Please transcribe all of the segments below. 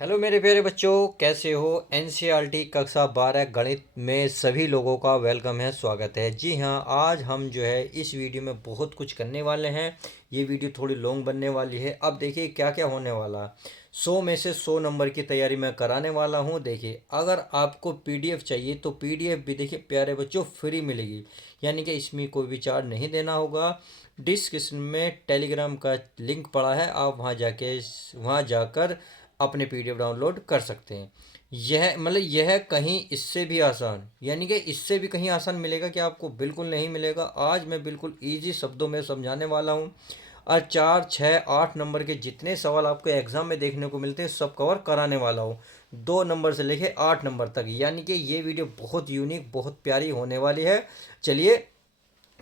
Hello मेरे प्यारे बच्चों, कैसे हो। एनसीईआरटी कक्षा 12 गणित में सभी लोगों का वेलकम है, स्वागत है। जी हाँ, आज हम जो है इस वीडियो में बहुत कुछ करने वाले हैं। ये वीडियो थोड़ी लॉन्ग बनने वाली है। अब देखिए क्या क्या होने वाला। 100 में से 100 नंबर की तैयारी मैं कराने वाला हूँ। देखिए, अगर आपको पीडीएफ चाहिए तो पीडीएफ भी देखिए प्यारे बच्चों फ्री मिलेगी, यानी कि इसमें कोई भी चार्ज नहीं देना होगा। डिस्क्रिप्शन में टेलीग्राम का लिंक पड़ा है, आप वहाँ जाकर अपने पीडीएफ डाउनलोड कर सकते हैं। यह कहीं इससे भी आसान, यानी कि इससे भी कहीं आसान मिलेगा कि आपको बिल्कुल नहीं मिलेगा। आज मैं बिल्कुल इजी शब्दों में समझाने वाला हूँ और 4, 6, 8 नंबर के जितने सवाल आपको एग्जाम में देखने को मिलते हैं सब कवर कराने वाला हूँ, 2 नंबर से लेके 8 नंबर तक। यानी कि ये वीडियो बहुत यूनिक, बहुत प्यारी होने वाली है। चलिए,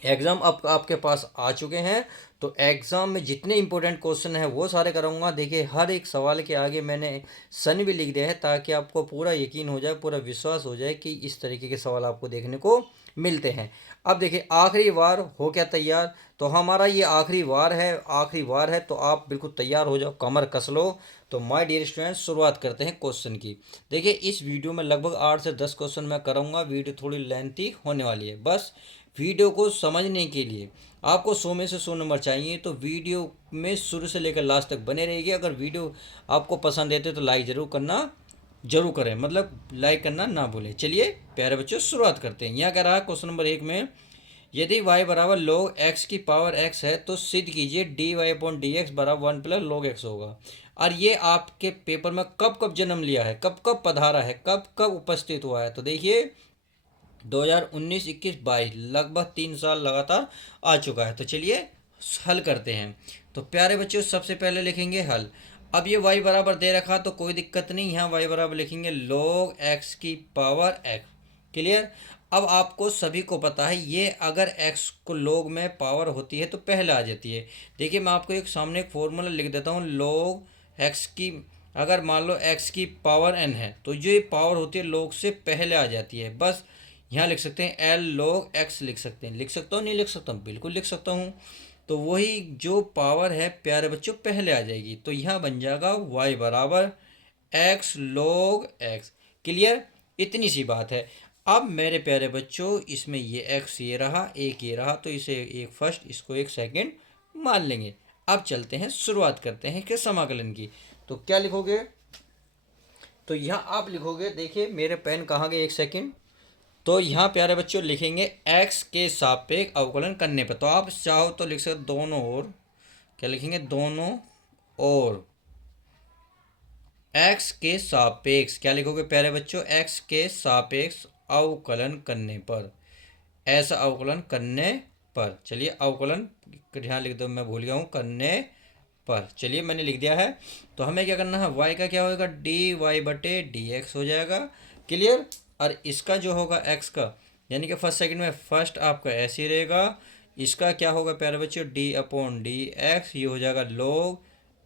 एग्ज़ाम अब आपके पास आ चुके हैं, तो एग्ज़ाम में जितने इंपॉर्टेंट क्वेश्चन हैं वो सारे कराऊंगा। देखिए, हर एक सवाल के आगे मैंने सन भी लिख दिया है ताकि आपको पूरा यकीन हो जाए, पूरा विश्वास हो जाए कि इस तरीके के सवाल आपको देखने को मिलते हैं। अब देखिए, आखिरी बार हो क्या तैयार। तो हमारा ये आखिरी बार है, आखिरी बार है, तो आप बिल्कुल तैयार हो जाओ, कमर कस लो। तो माय डियर स्टूडेंट्स, शुरुआत करते हैं क्वेश्चन की। देखिए, इस वीडियो में लगभग 8 से 10 क्वेश्चन मैं करूँगा। वीडियो थोड़ी लेंथी होने वाली है। बस वीडियो को समझने के लिए आपको 100 में से 100 नंबर चाहिए, तो वीडियो में शुरू से लेकर लास्ट तक बने रहिए। अगर वीडियो आपको पसंद है तो लाइक ज़रूर करना, जरूर करें, मतलब लाइक करना ना भूलें। चलिए प्यारे बच्चों, शुरुआत करते हैं। यहाँ कह रहा है क्वेश्चन नंबर 1 में, यदि y बराबर log x की पावर x है तो सिद्ध कीजिए D Y upon D X बराबर 1 प्लस log x होगा। और ये आपके पेपर में कब कब जन्म लिया है, कब कब पधारा है, कब कब उपस्थित हुआ है। तो देखिए, 2019, 21, 22 लगभग 3 साल लगातार आ चुका है। तो चलिए हल करते हैं। तो प्यारे बच्चों, सबसे पहले लिखेंगे हल। अब ये y बराबर दे रखा तो कोई दिक्कत नहीं, यहाँ y बराबर लिखेंगे log x की पावर x। क्लियर। अब आपको सभी को पता है, ये अगर x को log में पावर होती है तो पहले आ जाती है। देखिए, मैं आपको एक सामने एक फॉर्मूला लिख देता हूँ। log x की, अगर मान लो x की पावर n है तो ये पावर होती है log से पहले आ जाती है। बस यहाँ लिख सकते हैं एल log x लिख सकते हैं। लिख सकता हूँ, नहीं लिख सकता हूँ, बिल्कुल लिख सकता हूँ। तो वही जो पावर है प्यारे बच्चों पहले आ जाएगी, तो यहाँ बन जाएगा y बराबर x log x। क्लियर, इतनी सी बात है। अब मेरे प्यारे बच्चों, इसमें ये x ये रहा, एक ये रहा, तो इसे एक फर्स्ट, इसको एक सेकंड मान लेंगे। अब चलते हैं, शुरुआत करते हैं कि समाकलन की। तो क्या लिखोगे, तो यहाँ आप लिखोगे, देखिए मेरे पेन कहाँ गए, एक सेकंड। तो यहाँ प्यारे बच्चों लिखेंगे x के सापेक्ष अवकलन करने पर। तो आप चाहो तो लिख सकते दोनों ओर, क्या लिखेंगे, दोनों ओर x के सापेक्ष, क्या लिखोगे प्यारे बच्चों, x के सापेक्ष अवकलन करने पर, ऐसा अवकलन करने पर। चलिए अवकलन यहाँ लिख दो, मैं भूल गया हूँ, करने पर। चलिए मैंने लिख दिया है। तो हमें क्या करना है, y का क्या होगा, डी वाई बटे डी एक्स हो जाएगा। क्लियर। और इसका जो होगा x का, यानी कि फर्स्ट सेकंड में फर्स्ट आपका ऐसे ही रहेगा। इसका क्या होगा प्यारे बच्चों, डी अपॉन डी एक्स, ये हो जाएगा log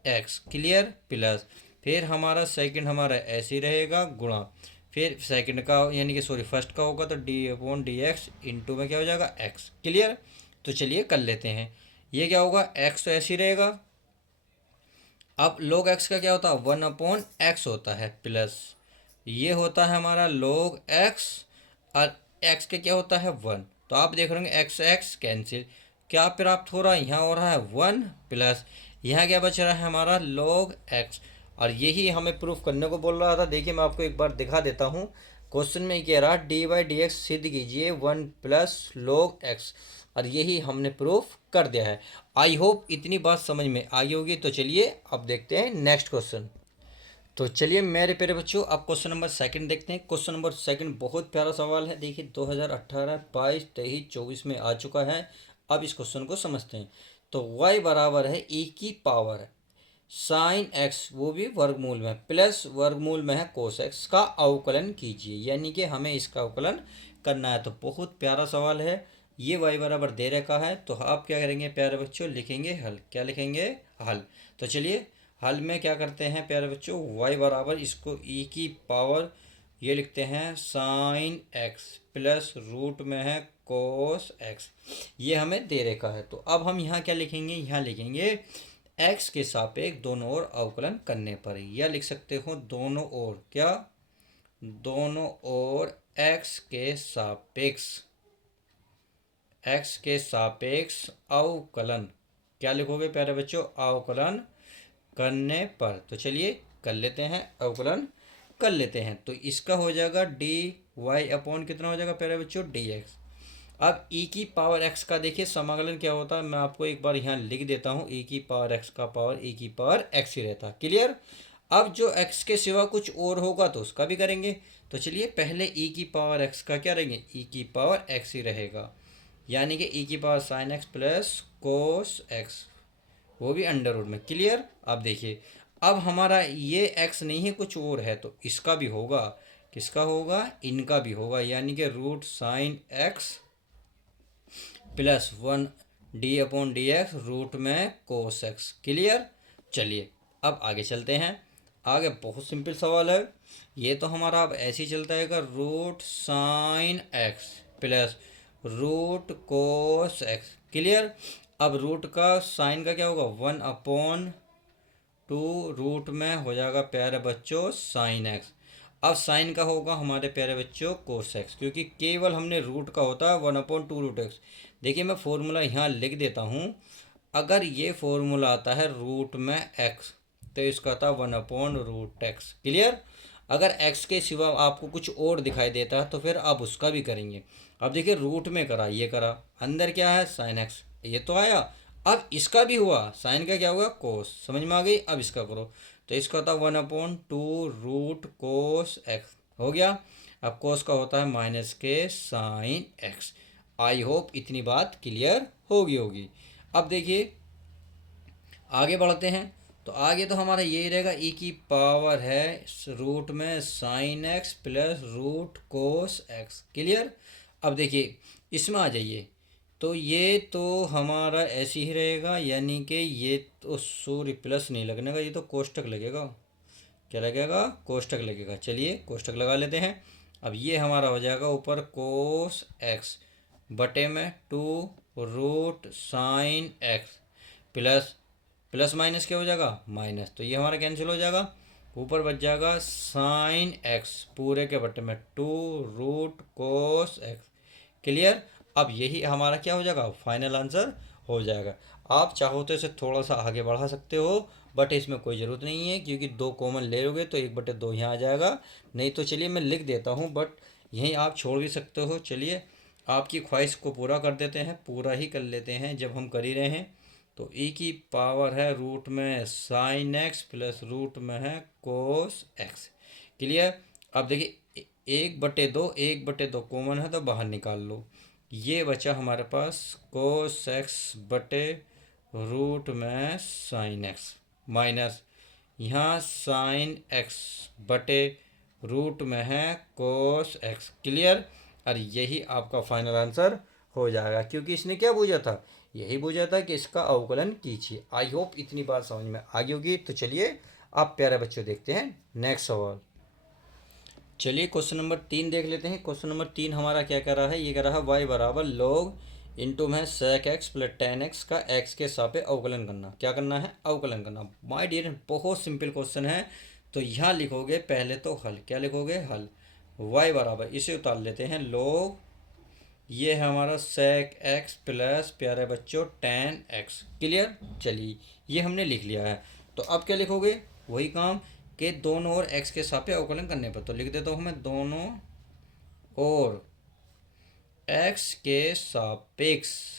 x। क्लियर। प्लस फिर हमारा सेकंड हमारा ऐसे ही रहेगा, गुणा फिर सेकंड का, यानी कि सॉरी फर्स्ट का होगा तो D upon D x into में क्या हो जाएगा x। क्लियर। तो चलिए कर लेते हैं। ये क्या होगा, x तो ऐसे ही रहेगा। अब log x का क्या होता है, 1/x होता है, प्लस ये होता है हमारा log x, और x के क्या होता है 1। तो आप देख रहे होंगे x x कैंसिल, क्या प्राप्त हो रहा है, यहाँ हो रहा है 1, प्लस यहाँ क्या बच रहा है हमारा log x। और यही हमें प्रूफ करने को बोल रहा था। देखिए मैं आपको एक बार दिखा देता हूँ। क्वेश्चन में कह रहा डी बाई डी एक्स सिद्ध कीजिए 1 प्लस log x, और यही हमने प्रूफ कर दिया है। आई होप इतनी बात समझ में आई होगी। तो चलिए अब देखते हैं नेक्स्ट क्वेश्चन। तो चलिए मेरे प्यारे बच्चों, अब क्वेश्चन नंबर सेकंड देखते हैं। क्वेश्चन नंबर सेकंड बहुत प्यारा सवाल है। देखिए 2018, 22, 23, 24 में आ चुका है। अब इस क्वेश्चन को समझते हैं। तो y बराबर है e की पावर साइन एक्स, वो भी वर्गमूल में, प्लस वर्गमूल में है कोस एक्स का अवकलन कीजिए। यानी कि हमें इसका अवकलन करना है। तो बहुत प्यारा सवाल है। ये y बराबर दे रखा है, तो आप क्या करेंगे प्यारे बच्चों, लिखेंगे हल। क्या लिखेंगे, हल। तो चलिए हल में क्या करते हैं प्यारे बच्चों, y बराबर इसको e की पावर ये लिखते हैं साइन एक्स, प्लस रूट में है कोस एक्स, ये हमें दे रखा है। तो अब हम यहाँ क्या लिखेंगे, यहाँ लिखेंगे एक्स के सापेक्ष दोनों ओर अवकलन करने पर, या लिख सकते हो दोनों ओर, क्या, दोनों ओर एक्स के सापेक्ष अवकलन, क्या लिखोगे प्यारे बच्चों, अवकलन करने पर। तो चलिए कर लेते हैं, अवकलन कर लेते हैं। तो इसका हो जाएगा डी वाई अपॉन कितना हो जाएगा प्यारे बच्चों, डी एक्स। अब e की पावर x का देखिए समाकलन क्या होता है, मैं आपको एक बार यहाँ लिख देता हूँ। e की पावर x का पावर e की पावर x ही रहता है, क्लियर। अब जो x के सिवा कुछ और होगा तो उसका भी करेंगे। तो चलिए पहले e की पावर x का क्या रहेंगे, e की पावर x ही रहेगा, यानी कि e की power sine x plus cos x, वो भी अंडर रूट में, क्लियर। अब देखिए अब हमारा ये x नहीं है, कुछ और है, तो इसका भी होगा, किसका होगा, इनका भी होगा, यानी कि root sine x plus 1 D upon D X root में कोस एक्स, क्लियर। चलिए अब आगे चलते हैं। आगे बहुत सिंपल सवाल है ये, तो हमारा अब ऐसे ही चलता है, root sine X plus root cos X, clear. अब रूट का साइन का क्या होगा, 1/2 रूट में हो जाएगा प्यारे बच्चों साइन एक्स। अब साइन का होगा हमारे प्यारे बच्चों कोस एक्स, क्योंकि केवल हमने रूट का होता है 1/2 रूट एक्स। देखिए मैं फॉर्मूला यहाँ लिख देता हूँ। अगर ये फॉर्मूला आता है रूट में एक्स, तो इसका था 1/√x, क्लियर। अगर x के सिवा आपको कुछ और दिखाई देता है तो फिर आप उसका भी करेंगे। अब देखिए रूट में करा, ये करा, अंदर क्या है साइन एक्स, ये तो आया। अब इसका भी हुआ, साइन का क्या हुआ कोस, समझ में आ गई। अब इसका करो, तो इसका होता है 1/2√cos x, हो गया। अब कोस का होता है माइनस के साइन एक्स। आई होप इतनी बात क्लियर होगी। अब देखिए आगे बढ़ते हैं। तो आगे तो हमारा यही रहेगा, e की पावर है रूट में sine X plus root cos X, clear. अब देखिए इसमें आ जाइए, तो ये तो हमारा ऐसे ही रहेगा, यानी कि ये तो सॉरी प्लस नहीं लगने का, ये तो कोष्टक लगेगा, क्या लगेगा, कोष्टक लगेगा। चलिए कोष्टक लगा लेते हैं। अब ये हमारा हो जाएगा ऊपर कोस एक्स बटे में 2√sin x plus, plus minus क्या हो जाएगा माइनस, तो ये हमारा कैंसिल हो जाएगा। ऊपर बच जाएगा साइन एक्स पूरे के बटे में 2√cos x, क्लियर। अब यही हमारा क्या हो जाएगा, फाइनल आंसर हो जाएगा। आप चाहो तो इसे थोड़ा सा आगे बढ़ा सकते हो, बट इसमें कोई ज़रूरत नहीं है, क्योंकि 2 कॉमन ले लोगे तो 1/2 यहाँ आ जाएगा। नहीं तो चलिए मैं लिख देता हूँ, बट यहीं आप छोड़ भी सकते हो। चलिए आपकी ख्वाहिश को पूरा कर देते हैं, पूरा ही कर लेते हैं जब हम कर ही रहे हैं। तो e की पावर है रूट में साइन एक्स प्लस रूट में है कोस एक्स, क्लियर। अब देखिए 1/2 कॉमन है तो बाहर निकाल लो, ये बचा हमारे पास कोस एक्स बटे रूट में साइन एक्स माइनस यहाँ साइन एक्स बटे रूट में है कोस एक्स, क्लियर। और यही आपका फाइनल आंसर हो जाएगा, क्योंकि इसने क्या पूछा था, यही पूछा था कि इसका अवकलन कीजिए। आई होप इतनी बात समझ में आ गई होगी। तो चलिए आप प्यारे बच्चों देखते हैं नेक्स्ट सवाल। चलिए क्वेश्चन नंबर 3 देख लेते हैं। क्वेश्चन नंबर 3 हमारा क्या कर रहा है, ये कह रहा है y बराबर log इंटू में sec x plus tan x का x के सापेक्ष अवकलन करना। क्या करना है, अवकलन करना। माय डियर बहुत सिंपल क्वेश्चन है। तो यहाँ लिखोगे पहले तो हल, क्या लिखोगे, हल। y बराबर, इसे उतार लेते हैं, log, ये है हमारा sec x प्लस प्यारे बच्चों tan x, क्लियर। चलिए ये हमने लिख लिया है। तो अब क्या लिखोगे, वही काम कि दोनों ओर x के सापेक्ष अवकलन करने पर। तो लिख देता हूँ मैं, दोनों ओर x के सापेक्ष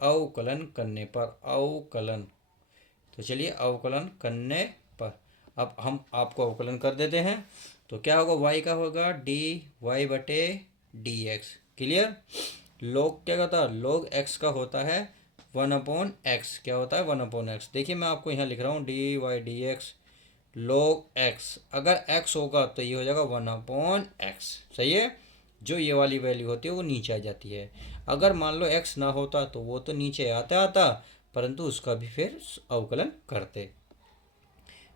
अवकलन करने पर, अवकलन। तो चलिए अवकलन करने पर अब हम आपको अवकलन कर देते हैं। तो क्या होगा, y का होगा डी वाई बटे डी एक्स, क्लियर। log क्या होता है, log x का होता है 1/x, क्या होता है 1/x। देखिए मैं आपको यहाँ लिख रहा हूँ D Y D X log x, अगर x होगा तो ये हो जाएगा 1/x, सही है। जो ये वाली वैल्यू होती है वो नीचे आ जाती है। अगर मान लो x ना होता तो वो तो नीचे आता, परंतु उसका भी फिर अवकलन करते।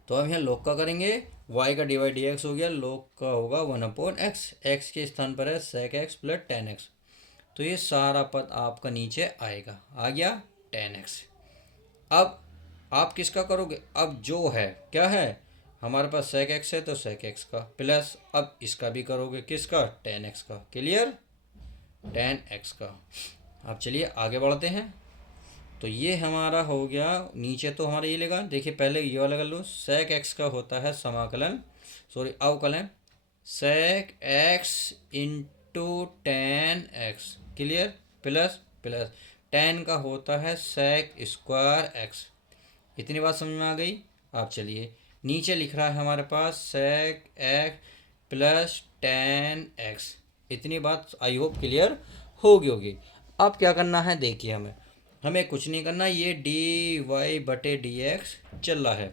तो अब यहाँ log का करेंगे, y का डी वाई डी एक्स हो गया, log का होगा 1/x, x के स्थान पर है sec x plus tan x। तो ये सारा पद आपका नीचे आएगा, आ गया tan x। अब आप किसका करोगे, अब जो है क्या है हमारे पास सेक एक्स है तो सेक एक्स का प्लस अब इसका भी करोगे किसका, टेन एक्स का। क्लियर, टेन एक्स का। अब चलिए आगे बढ़ते हैं। तो ये हमारा हो गया, नीचे तो हमारा ये लेगा, देखिए पहले ये वाला कर लो, सेक एक्स का होता है समाकलन, सॉरी अवकलन, sec X into tan X. Clear, plus plus tan का होता है सेक स्क्वायर एक्स। इतनी बात समझ में आ गई। अब चलिए नीचे लिख रहा है हमारे पास sec x plus tan x. इतनी बात आई होप क्लियर होगी। अब क्या करना है, देखिए हमें हमें कुछ नहीं करना, ये डी वाई बटे डी एक्स चल रहा है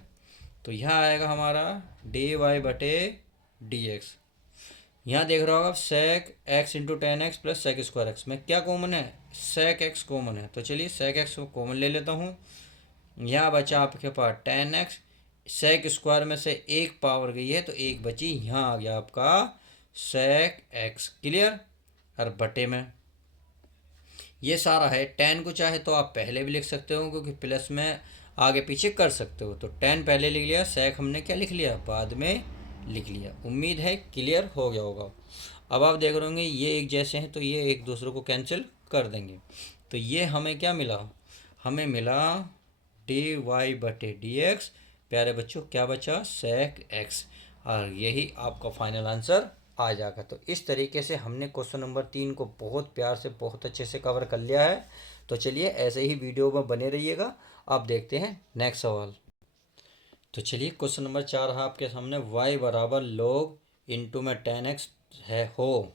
तो यहाँ आएगा हमारा डी वाई बटे डी एक्स। यहाँ देख रहा होगा sec X into tan X plus sec square X में क्या कॉमन है, सेक एक्स कॉमन है, तो चलिए सेक एक्स को कॉमन ले लेता हूँ। यहाँ बचा आपके पास टेन एक्स, सेक स्क्वायर में से एक पावर गई है तो एक बची, यहाँ आ गया आपका सेक एक्स। क्लियर, और बटे में ये सारा है। टेन को चाहे तो आप पहले भी लिख सकते हो क्योंकि प्लस में आगे पीछे कर सकते हो, तो टेन पहले लिख लिया, सेक हमने क्या लिख लिया बाद में लिख लिया। उम्मीद है क्लियर हो गया होगा। अब आप देख रहे होंगे ये एक जैसे हैं तो ये एक दूसरे को कैंसिल कर देंगे, तो ये हमें क्या मिला, हमें मिला डी वाई बटे डी एक्स। प्यारे बच्चों क्या बचा, सेक एक्स, और यही आपका फाइनल आंसर आ जाएगा। तो इस तरीके से हमने क्वेश्चन नंबर 3 को बहुत प्यार से बहुत अच्छे से कवर कर लिया है। तो चलिए ऐसे ही वीडियो में बने रहिएगा। आप देखते हैं नेक्स्ट सवाल। तो चलिए क्वेश्चन नंबर 4 है आपके सामने, y बराबर log इंटू में टेन एक्स है हो,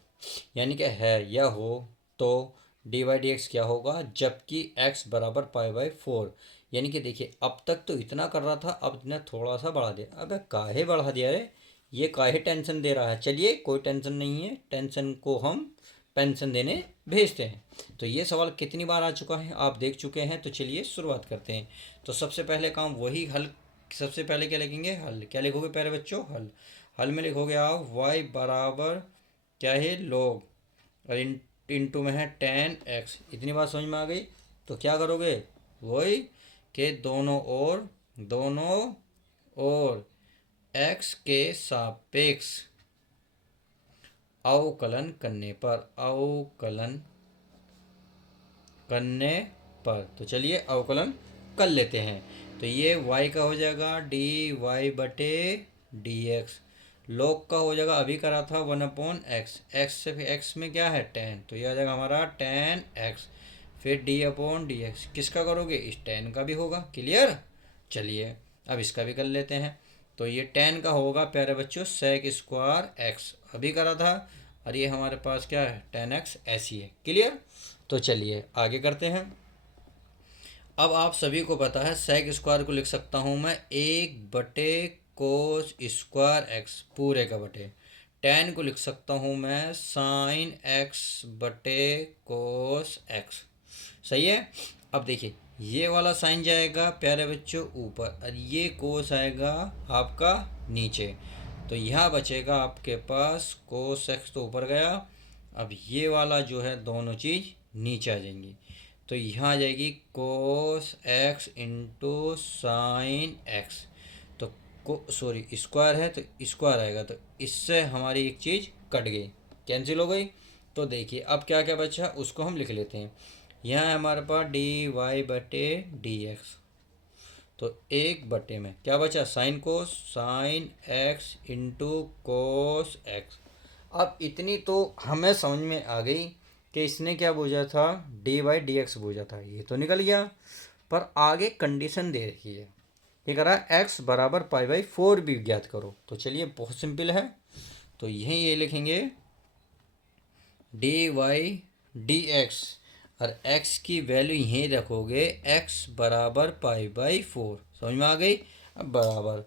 यानी कि है या हो, तो डी वाई डी एक्स क्या होगा जबकि x बराबर पाई बाई फोर। यानी कि देखिए अब तक तो इतना कर रहा था, अब इतना थोड़ा सा बढ़ा दिया। अबे काहे बढ़ा दिया रे, ये काहे टेंशन दे रहा है। चलिए कोई टेंशन नहीं है, टेंशन को हम पेंशन देने भेजते हैं। तो ये सवाल कितनी बार आ चुका है आप देख चुके हैं। तो चलिए शुरुआत करते हैं। तो सबसे पहले काम वही हल, सबसे पहले क्या लिखेंगे, हल। क्या लिखोगे प्यारे बच्चों, हल। हल में लिखोगे आप y बराबर क्या है log, और इंटू में है टेन एक्स। इतनी बात समझ में आ गई। तो क्या करोगे, वही के दोनों ओर x के सापेक्ष अवकलन करने पर तो चलिए अवकलन कर लेते हैं। तो ये y का हो जाएगा डी वाई बटे डी एक्स, लॉग का हो जाएगा अभी करा था वन अपॉन एक्स, एक्स से फिर एक्स में क्या है टेन, तो ये आ जाएगा हमारा टेन एक्स, फिर डी अपॉन डी एक्स। किसका करोगे, इस टेन का भी होगा। क्लियर, चलिए अब इसका भी कर लेते हैं। तो ये टेन का होगा प्यारे बच्चों सेक स्क्वायर एक्स, अभी करा था, और ये हमारे पास क्या है टेन एक्स ऐसी है। क्लियर, तो चलिए आगे करते हैं। अब आप सभी को पता है सेक स्क्वायर को लिख सकता हूँ मैं एक बटे कोस स्क्वायर एक्स पूरे का बटे, टेन को लिख सकता हूँ मैं साइन एक्स बटे कोस एक्स। सही है। अब देखिए ये वाला साइन जाएगा प्यारे बच्चों ऊपर और ये कोस आएगा आपका नीचे, तो यहाँ बचेगा आपके पास कोस एक्स तो ऊपर गया, अब ये वाला जो है दोनों चीज़ नीचे आ जाएंगी, तो यहाँ आ जाएगी cos x into sine x. तो को सॉरी स्क्वायर है तो स्क्वायर आएगा, तो इससे हमारी एक चीज़ कट गई, कैंसिल हो गई। तो देखिए अब क्या क्या बचा उसको हम लिख लेते हैं। यहाँ है हमारे पास डी वाई बटे डी एक्स, तो एक बटे में क्या बचा sine cos sine x into cos x. अब इतनी तो हमें समझ में आ गई कि इसने क्या बोझा था, डी बाई डी एक्स बोझा था, ये तो निकल गया। पर आगे कंडीशन दे रखी है, ये कह रहा है एक्स बराबर पाई बाई फोर भी ज्ञात करो। तो चलिए बहुत सिंपल है, तो यहीं ये लिखेंगे डी वाई डी एक्स, और x की वैल्यू यहीं रखोगे x बराबर पाई बाई फोर। समझ में आ गई। अब बराबर,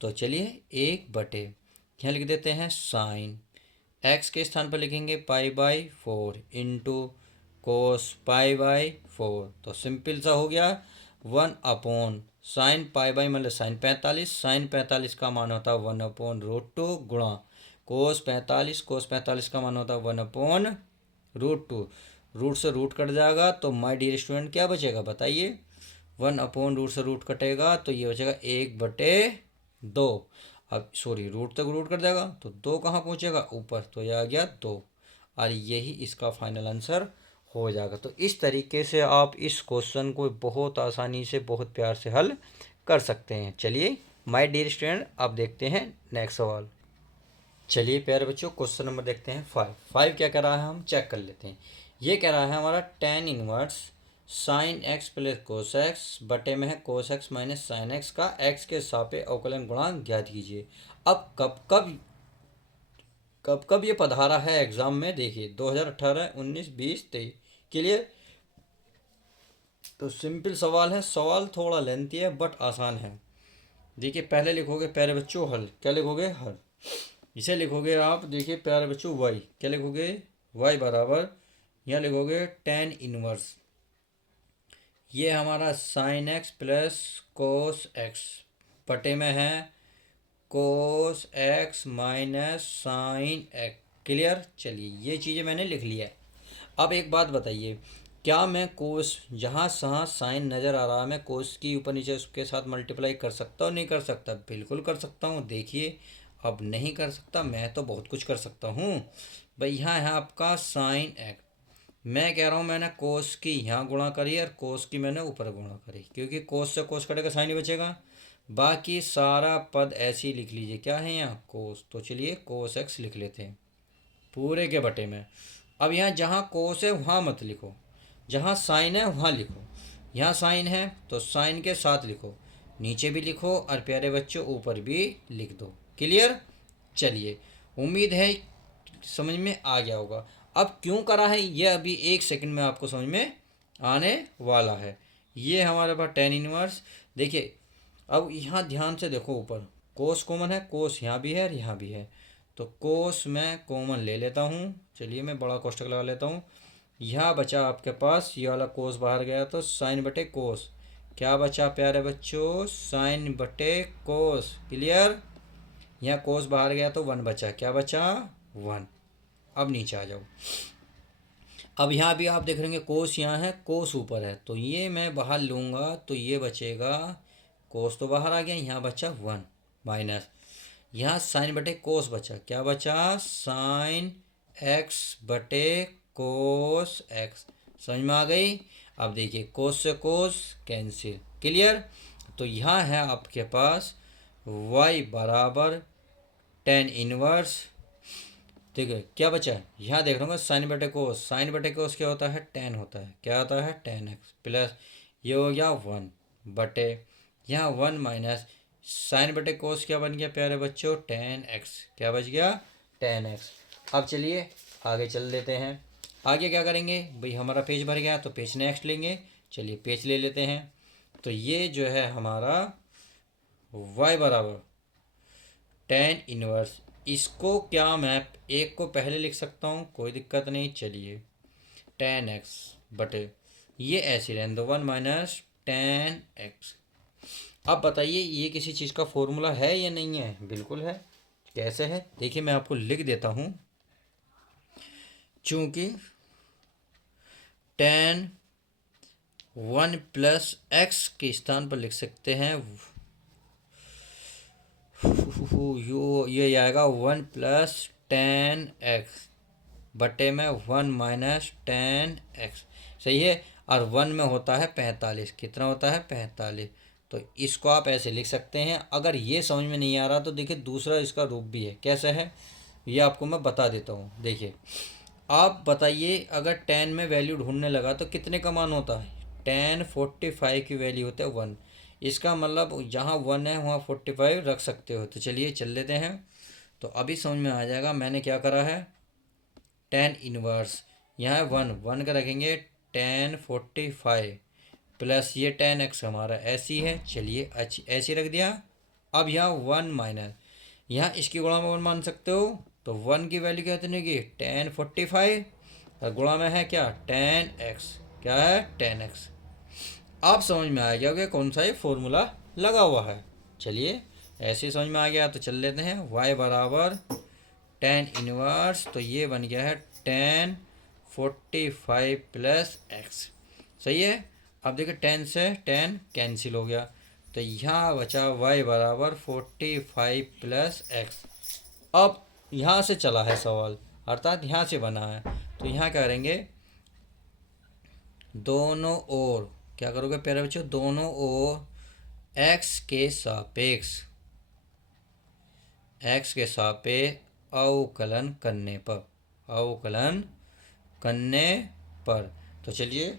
तो चलिए एक बटे यहाँ लिख देते हैं साइन, x के स्थान पर लिखेंगे pi by four into cos pi by four, तो सिंपल सा हो गया one upon sine pi by मतलब साइन 45, साइन 45 का मान होता है वन अपॉन रूट टू गुणा कोस 45, कोस 45 का मान होता है one upon root two, root से रूट कट जाएगा तो माय डियर स्टूडेंट क्या बचेगा बताइए, 1 अपॉन रूट से रूट कटेगा तो ये बचेगा 1/2। अब सॉरी, रूट तक रूट कर देगा तो 2 कहाँ पहुँचेगा, ऊपर, तो ये आ गया 2। और यही इसका फाइनल आंसर हो जाएगा। तो इस तरीके से आप इस क्वेश्चन को बहुत आसानी से, बहुत प्यार से हल कर सकते हैं। चलिए माय डियर स्टूडेंट, अब देखते हैं नेक्स्ट सवाल। चलिए प्यारे बच्चों, क्वेश्चन नंबर देखते हैं 5। क्या कह रहा है, हम चेक कर लेते हैं। ये कह रहा है हमारा tan inverse sine X plus cos x बटे में है cos x minus sine x का एक्स के सापेक्ष अवकलन गुणांक ज्ञात कीजिए। अब कब कब ये पधारा है एग्जाम में, देखिए 2018, 19, 20, 23 के लिए। तो सिंपल सवाल है, सवाल थोड़ा लेंथी है बट आसान है। देखिए पहले लिखोगे प्यारे बच्चों हल, क्या लिखोगे, हल। इसे लिखोगे आप, देखिए प्यारे बच्चों वाई, क्या लिखोगे, वाई बराबर, यहाँ लिखोगे tan इनवर्स, ये हमारा sign X plus cos x बटे में है cos x minus sine x. Clear. चलिए ये चीज़ें मैंने लिख लिया है। अब एक बात बताइए, क्या मैं कोस, जहाँ जहाँ साइन नज़र आ रहा है, मैं कोस की ऊपर नीचे उसके साथ मल्टीप्लाई कर सकता हूँ, नहीं कर सकता, बिल्कुल कर सकता हूँ। देखिए अब नहीं कर सकता, मैं तो बहुत कुछ कर सकता हूँ भाई। यहाँ है आपका साइन एक्स, मैं कह रहा हूँ मैंने कोस की यहाँ गुणा करी और कोस की मैंने ऊपर गुणा करी, क्योंकि कोस से कोस कटेगा, साइन ही बचेगा। बाकी सारा पद ऐसे ही लिख लीजिए, क्या है यहाँ कोस, तो चलिए कोस एक्स लिख लेते हैं पूरे के बटे में। अब यहाँ जहाँ कोस है वहाँ मत लिखो, जहाँ साइन है वहाँ लिखो। यहाँ साइन है तो साइन के साथ लिखो, नीचे भी लिखो और प्यारे बच्चों ऊपर भी लिख दो। क्लियर। चलिए उम्मीद है समझ में आ गया होगा। अब क्यों करा है ये अभी 1 सेकंड में आपको समझ में आने वाला है। ये हमारे पास tan इनवर्स, देखिए अब यहाँ ध्यान से देखो, ऊपर कोस कॉमन है, कोस यहाँ भी है और यहाँ भी है, तो कोस मैं कॉमन ले लेता हूँ। चलिए मैं बड़ा कोष्टक लगा लेता हूँ। यहाँ बचा आपके पास, ये वाला कोस बाहर गया तो साइन बटे कोस, क्या बचा प्यारे बच्चों, साइन बटे कोस। क्लियर। यहाँ कोस बाहर गया तो 1 बचा, क्या बचा, 1। अब नीचे आ जाओ। अब यहाँ भी आप देख रहे हैं कोस यहाँ है, कोस ऊपर है, तो ये मैं बाहर लूँगा तो ये बचेगा, कोस तो बाहर आ गया, यहाँ बचा 1 माइनस, यहाँ साइन बटे कोस बचा, क्या बचा, साइन एक्स बटे कोस एक्स। समझ में आ गई। अब देखिए कोस से कोस कैंसिल। क्लियर। तो यहाँ है आपके पास y बराबर tan इनवर्स, ठीक है, क्या बचा है, यहाँ देख रहा हूँ साइन बटे कोस, साइन बटे कोस क्या होता है, टेन होता है, क्या होता है, tan एक्स प्लस ये हो गया 1 बटे, यहाँ 1 माइनस साइन बटे कोस क्या बन गया प्यारे बच्चों, tan एक्स, क्या बच गया, tan एक्स। अब चलिए आगे चल देते हैं। आगे क्या करेंगे भाई, हमारा पेज भर गया तो पेज नेक्स्ट लेंगे। चलिए पेज ले लेते हैं। तो ये जो है हमारा y बराबर tan इनवर्स, इसको क्या मैं एक को पहले लिख सकता हूँ, कोई दिक्कत नहीं। चलिए tan एक्स बटे, ये ऐसे रहने दो, 1 माइनस tan एक्स। अब बताइए ये किसी चीज़ का फॉर्मूला है या नहीं है, बिल्कुल है। कैसे है, देखिए मैं आपको लिख देता हूँ। चूँकि tan 1 प्लस एक्स के स्थान पर लिख सकते हैं, ये आएगा 1 प्लस tan एक्स बटे में 1 माइनस tan एक्स। सही है। और 1 में होता है 45, कितना होता है 45। तो इसको आप ऐसे लिख सकते हैं। अगर ये समझ में नहीं आ रहा तो देखिए दूसरा इसका रूप भी है, कैसे है ये आपको मैं बता देता हूँ। देखिए आप बताइए, अगर tan में वैल्यू ढूंढने लगा तो कितने का मान होता है, tan 45 की वैल्यू होता है 1। इसका मतलब जहाँ 1 है वहाँ 45 रख सकते हो। तो चलिए चल लेते हैं, तो अभी समझ में आ जाएगा मैंने क्या करा है। tan इनवर्स यहाँ 1 का रखेंगे, tan 45 प्लस ये tan एक्स हमारा ऐसी है, चलिए ऐसी रख दिया। अब यहाँ 1 माइनस, यहाँ इसकी गुणा में 1 मान सकते हो, तो 1 की वैल्यू क्या होती है, tan 45 और गुणा में है क्या, tan एक्स, क्या है tan एक्स। आप समझ में आ गया होगा कौन सा ये फॉर्मूला लगा हुआ है। चलिए ऐसे समझ में आ गया तो चल लेते हैं। y बराबर tan इनवर्स, तो ये बन गया है tan 45 प्लस एक्स। सही है। अब देखिए 10 से 10 कैंसिल हो गया, तो यहाँ बचा y बराबर 45 प्लस एक्स। अब यहाँ से चला है सवाल, अर्थात यहाँ से बना है, तो यहाँ क्या करेंगे, दोनों ओर क्या करोगे प्यारे बच्चों, दोनों ओर एक्स के सापेक्ष अवकलन करने पर, अवकलन करने पर, तो चलिए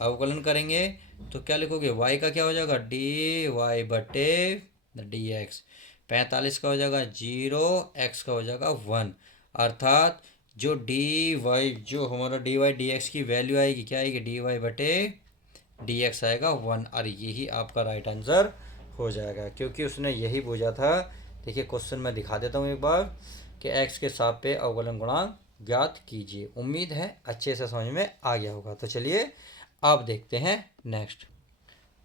अवकलन करेंगे तो क्या लिखोगे, y का क्या हो जाएगा, डी वाई बटे डी एक्स। 45 का हो जाएगा 0, x का हो जाएगा 1, अर्थात जो डी वाई, जो हमारा डी वाई डी एक्स की वैल्यू आएगी क्या आएगी, डी वाई बटे डी एक्स आएगा 1, और यही आपका राइट आंसर हो जाएगा, क्योंकि उसने यही पूछा था। देखिए क्वेश्चन मैं दिखा देता हूँ एक बार, कि x के सापेक्ष अवकलन गुणांक ज्ञात कीजिए। उम्मीद है अच्छे से समझ में आ गया होगा। तो चलिए अब देखते हैं नेक्स्ट।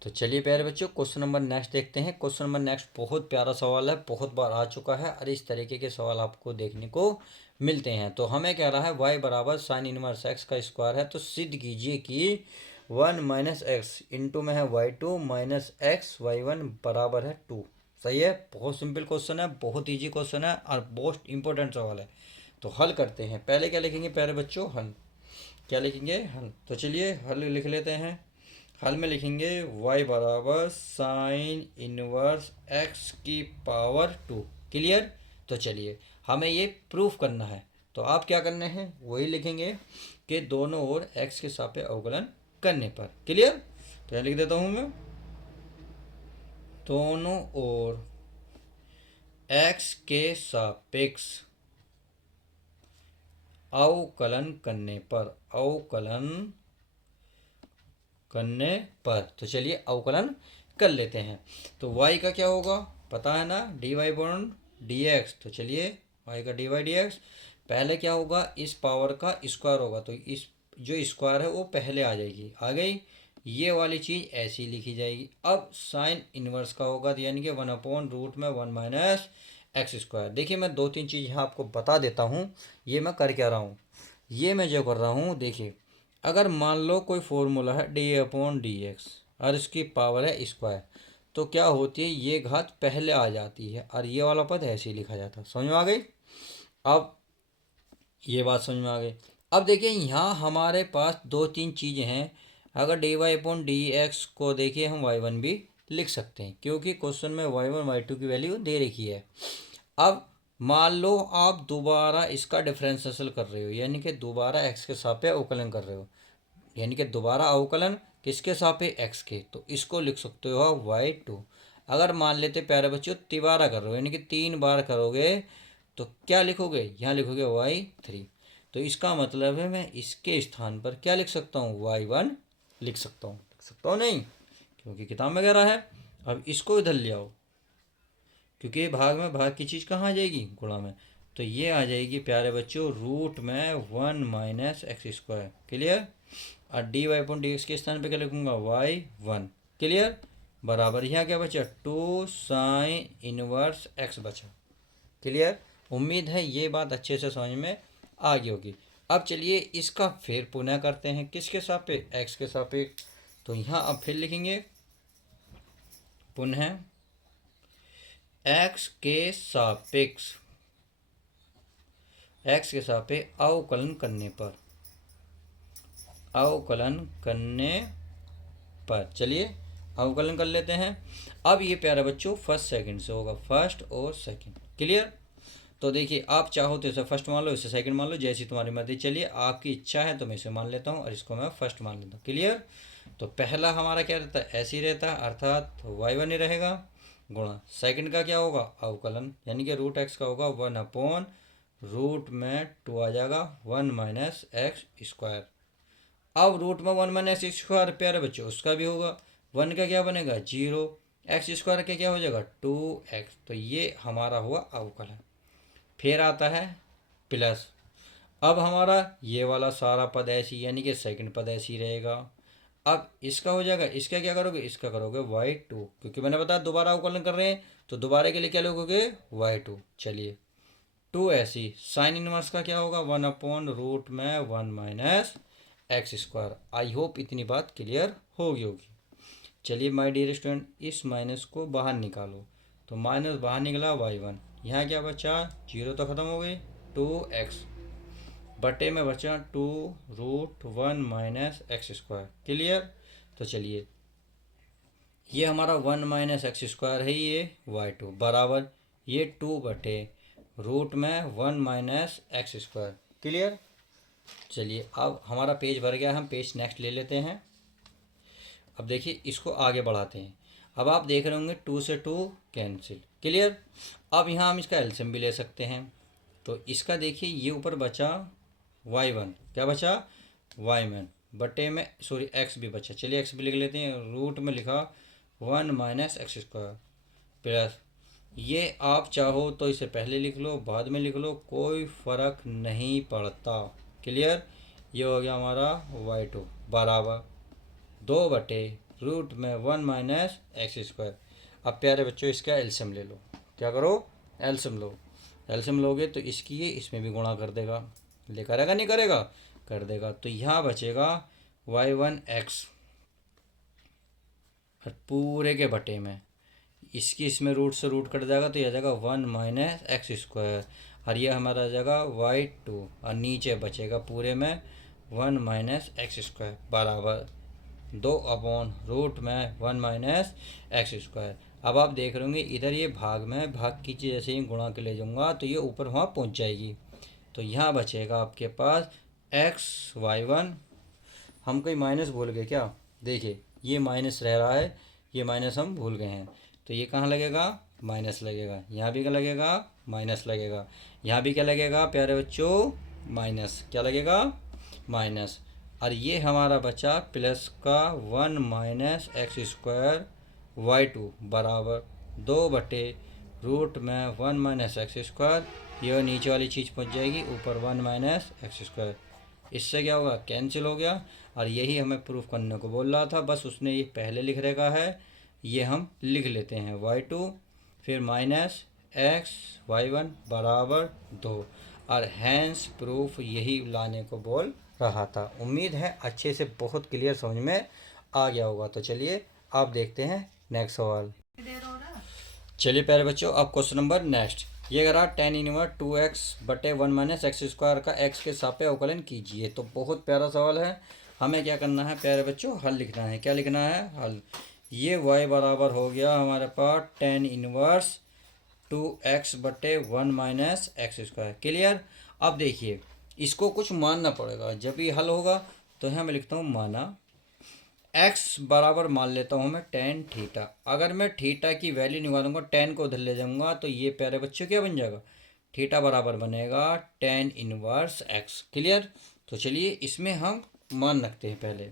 तो चलिए प्यारे बच्चों क्वेश्चन नंबर नेक्स्ट देखते हैं। क्वेश्चन नंबर नेक्स्ट बहुत प्यारा सवाल है, बहुत बार आ चुका है, और इस तरीके के सवाल आपको देखने को मिलते हैं। तो हमें कह रहा है y बराबर साइन इनवर्स x का स्क्वायर है, तो सिद्ध कीजिए कि 1 माइनस एक्स इंटू में है y2 माइनस एक्स y1 बराबर है 2। सही है, बहुत सिंपल क्वेश्चन है, बहुत ईजी क्वेश्चन है, और बहुत इंपॉर्टेंट सवाल है। तो हल करते हैं। पहले क्या लिखेंगे प्यारे बच्चों, हल। क्या लिखेंगे, हल। तो चलिए हल लिख लेते हैं। हल में लिखेंगे y बराबर साइन इनवर्स x की पावर 2। क्लियर। तो चलिए हमें ये प्रूफ करना है, तो आप क्या करने हैं वही लिखेंगे कि दोनों ओर x के सापेक्ष अवकलन करने पर। क्लियर। तो यहाँ लिख देता हूँ मैं, दोनों ओर x के सापेक्ष अवकलन करने पर, अवकलन करने पर। तो चलिए अवकलन कर लेते हैं। तो y का क्या होगा पता है ना, डी वाई बॉन्ड डी एक्स। तो चलिए y का डी वाई डी एक्स, पहले क्या होगा, इस पावर का स्क्वायर होगा, तो इस जो स्क्वायर है वो पहले आ जाएगी, आ गई, ये वाली चीज़ ऐसी लिखी जाएगी। अब साइन इनवर्स का होगा, तो यानी कि 1/√में 1 माइनस एक्स स्क्वायर। देखिए मैं 2-3 चीज़ यहाँ आपको बता देता हूँ, ये मैं कर क्या रहा हूँ, ये मैं जो कर रहा हूँ। देखिए अगर मान लो कोई फॉर्मूला है d/dx और इसकी पावर है स्क्वायर, तो क्या होती है, ये घात पहले आ जाती है, और ये वाला पद ऐसे ही लिखा जाता है। समझ में आ गई। अब ये बात समझ में आ गई। अब देखिए यहाँ हमारे पास 2-3 चीज़ें हैं। अगर dy/dx को देखिए हम y1 भी लिख सकते हैं, क्योंकि क्वेश्चन में y1 y2 की वैल्यू दे रखी है। अब मान लो आप दोबारा इसका डिफरेंशियल कर रहे हो, यानी कि दोबारा x के सापेक्ष अवकलन कर रहे हो, यानी कि दोबारा अवकलन किसके सापेक्ष x के, तो इसको लिख सकते हो y2। अगर मान लेते प्यारे बच्चों तिबारा कर रहे हो, यानी कि 3 बार करोगे, तो क्या लिखोगे, यहाँ लिखोगे y3। तो इसका मतलब है मैं इसके स्थान पर क्या लिख सकता हूँ, y1 लिख सकता हूँ। लिख सकता हूँ नहीं, क्योंकि किताब में कह रहा है। अब इसको इधर ले आओ, क्योंकि भाग में भाग की चीज़ कहाँ आ जाएगी, गुणा में, तो ये आ जाएगी प्यारे बच्चों रूट में 1 माइनस एक्स स्क्वायर। क्लियर। और dy/dx के स्थान पे क्या लिखूंगा, y1। क्लियर। बराबर यहाँ क्या बचा, 2 साइन इनवर्स x बचा। क्लियर। उम्मीद है ये बात अच्छे से समझ में आ गई होगी। अब चलिए इसका फिर पुनः करते हैं, किसके सापेक्ष, x के सापेक्ष। तो यहाँ अब फिर लिखेंगे पुनः x के सापेक्ष, x के सापेक्ष अवकलन करने पर, अवकलन करने पर। चलिए अवकलन कर लेते हैं। अब ये प्यारे बच्चों फर्स्ट सेकंड से होगा, फर्स्ट और सेकंड। क्लियर। तो देखिए आप चाहो तो इसे फर्स्ट मान लो, इसे सेकंड मान लो, जैसी तुम्हारी मर्जी। चलिए आपकी इच्छा है तो मैं इसे मान लेता हूँ और इसको मैं फर्स्ट मान लेता हूँ। क्लियर। तो पहला हमारा क्या रहता है, ऐसे ही रहता है, अर्थात y1 ही रहेगा, गुणा सेकंड का क्या होगा, अवकलन, यानी कि रूट एक्स का होगा 1/रूट में 2 आ जाएगा 1 माइनस एक्स स्क्वायर। अब रूट में 1 माइनस एक्स स्क्वायर प्यारे बच्चों उसका भी होगा, 1 का क्या बनेगा 0, एक्स स्क्वायर का क्या हो जाएगा 2x। तो ये हमारा हुआ अवकलन। फिर आता है प्लस, अब हमारा ये वाला सारा पद ऐसी, यानी कि सेकंड पद ऐसी रहेगा। अब इसका हो जाएगा, इसका क्या करोगे, इसका करोगे y2, क्योंकि मैंने बताया दोबारा अवकलन कर रहे हैं, तो दोबारा के लिए क्या लिखोगे y2। चलिए 2 ऐसी, साइन इनवर्स का क्या होगा 1/रूट में 1 minus x square. I hope इतनी बात क्लियर होगी। चलिए माय डियर स्टूडेंट, इस माइनस को बाहर निकालो, तो माइनस बाहर निकला y1, यहाँ क्या बचा, जीरो तो ख़त्म हो गई, 2x बटे में बचा 2√1 माइनस एक्स स्क्वायर। क्लियर। तो चलिए ये हमारा 1 माइनस एक्स स्क्वायर है, ये y2 बराबर ये 2 बटे रूट में 1 माइनस एक्स स्क्वायर। क्लियर। चलिए अब हमारा पेज भर गया, हम पेज नेक्स्ट ले लेते हैं। अब देखिए इसको आगे बढ़ाते हैं। अब आप देख रहे होंगे 2 से 2 कैंसिल। क्लियर। अब यहाँ हम इसका एलसीएम भी ले सकते हैं। तो इसका देखिए ये ऊपर बचा y1, क्या बचा, y1 बटे में सॉरी x भी बचा। चलिए x भी लिख लेते हैं। रूट में लिखा 1 माइनस एक्स स्क्वायर प्लस, ये आप चाहो तो इसे पहले लिख लो, बाद में लिख लो, कोई फ़र्क नहीं पड़ता। क्लियर। ये हो गया हमारा y2 बराबर 2 बटे रूट में 1 माइनस एक्स स्क्वायर। अब प्यारे बच्चों इसका एलसीएम ले लो। क्या करो, एलसीएम लो। एलसीएम लोगे तो इसकी ये इसमें भी गुणा कर देगा, ले करेगा नहीं करेगा, कर देगा। तो यहाँ बचेगा y1x और पूरे के बटे में इसकी इसमें रूट से रूट कट जाएगा, तो यह आ जाएगा 1 माइनस एक्स स्क्वायर, और यह हमारा आ जाएगा y2, और नीचे बचेगा पूरे में 1 माइनस एक्स स्क्वायर बराबर 2/रूट में 1 माइनस एक्स स्क्वायर। अब आप देख रहे होंगे इधर ये भाग में, भाग की चीज़ जैसे ही गुणा के ले जाऊँगा तो ये ऊपर वहाँ पहुँच जाएगी। तो यहाँ बचेगा आपके पास y1, हम कोई माइनस भूल गए क्या, देखिए ये माइनस रह रहा है, ये माइनस हम भूल गए हैं, तो ये कहाँ लगेगा, माइनस लगेगा। यहाँ भी क्या लगेगा, माइनस लगेगा। यहाँ भी क्या लगेगा प्यारे बच्चों, माइनस। क्या लगेगा, माइनस। और ये हमारा बचा प्लस का 1 माइनस एक्स स्क्वायर y2 बराबर 2 बटे रूट में 1 माइनस एक्स स्क्वायर, यह नीचे वाली चीज़ पहुंच जाएगी ऊपर 1 माइनस एक्स स्क्वायर। इससे क्या होगा, कैंसिल हो गया। और यही हमें प्रूफ करने को बोल रहा था, बस उसने ये पहले लिख रखा है, ये हम लिख लेते हैं y2 फिर माइनस एक्स y1 बराबर 2, और हैंस प्रूफ यही लाने को बोल रहा था। उम्मीद है अच्छे से बहुत क्लियर समझ में आ गया होगा। तो चलिए आप देखते हैं नेक्स्ट सवाल। चलिए प्यारे बच्चों, अब क्वेश्चन नंबर नेक्स्ट। ये करा tan इनवर्स 2x बटे 1 माइनस एक्स स्क्वायर का x के सापेक्ष अवकलन कीजिए। तो बहुत प्यारा सवाल है। हमें क्या करना है प्यारे बच्चों, हल लिखना है। क्या लिखना है, हल। ये y बराबर हो गया हमारे पास tan इनवर्स 2x बटे 1 माइनस एक्स स्क्वायर। क्लियर। अब देखिए इसको कुछ मानना पड़ेगा, जब ये हल होगा तो यहाँ मैं लिखता हूँ माना x बराबर मान लेता हूँ मैं tan थीटा। अगर मैं थीटा की वैल्यू निकालूंगा, tan को उधर ले जाऊंगा, तो ये प्यारे बच्चों क्या बन जाएगा, थीटा बराबर बनेगा tan इनवर्स x। क्लियर। तो चलिए इसमें हम मान रखते हैं पहले।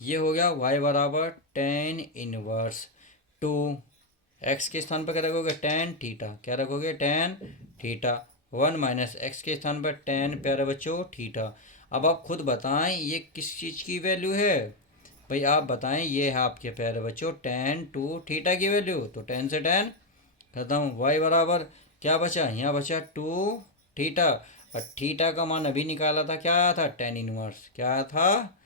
ये हो गया y बराबर tan इनवर्स 2, x के स्थान पर क्या रखोगे, tan थीटा। क्या रखोगे, tan थीटा। 1 माइनस एक्स के स्थान पर tan प्यारे बच्चों थीटा। अब आप खुद बताएं ये किस चीज़ की वैल्यू है, भाई आप बताएं। ये है आपके प्यारे बच्चों tan 2 थीटा की वैल्यू, तो tan से tan खत्म। y बराबर क्या बचा, यहाँ बचा 2 थीटा, और थीटा का मान अभी निकाला था, क्या आया था, tan इनवर्स। क्या आया था,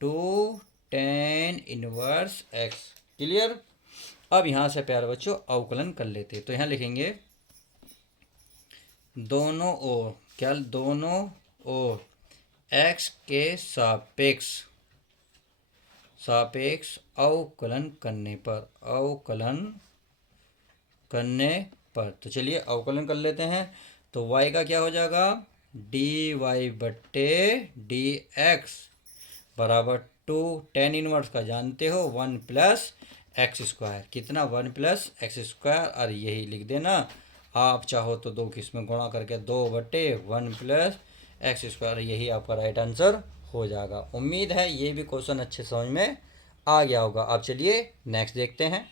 2 tan इनवर्स x। क्लियर। अब यहाँ से प्यारे बच्चों अवकलन कर लेते। तो यहाँ लिखेंगे दोनों ओर, क्या, दोनों ओर x के सापेक्ष अवकलन करने पर, अवकलन करने पर। तो चलिए अवकलन कर लेते हैं। तो y का क्या हो जाएगा, dy बट्टे dx बराबर 2 tan इनवर्स का जानते हो 1 प्लस एक्स स्क्वायर। कितना, 1 प्लस एक्स स्क्वायर, और यही लिख देना। आप चाहो तो 2 किस में गुणा करके 2 बटे 1 प्लस एक्स स्क्वायर, यही आपका राइट आंसर हो जाएगा। उम्मीद है ये भी क्वेश्चन अच्छे समझ में आ गया होगा। अब चलिए नेक्स्ट देखते हैं।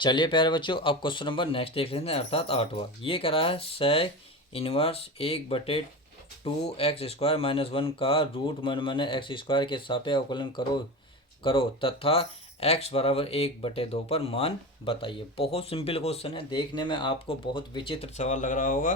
चलिए प्यारे बच्चों अब क्वेश्चन नंबर नेक्स्ट देख लेते हैं, अर्थात 8वां। ये कह रहा है सेक इनवर्स 1 बटे 2x स्क्वायर माइनस 1 का रूट 1 माइनस एक्स स्क्वायर के सापेक्ष अवकलन करो तथा x बराबर 1/2 पर मान बताइए। बहुत सिंपल क्वेश्चन है, देखने में आपको बहुत विचित्र सवाल लग रहा होगा,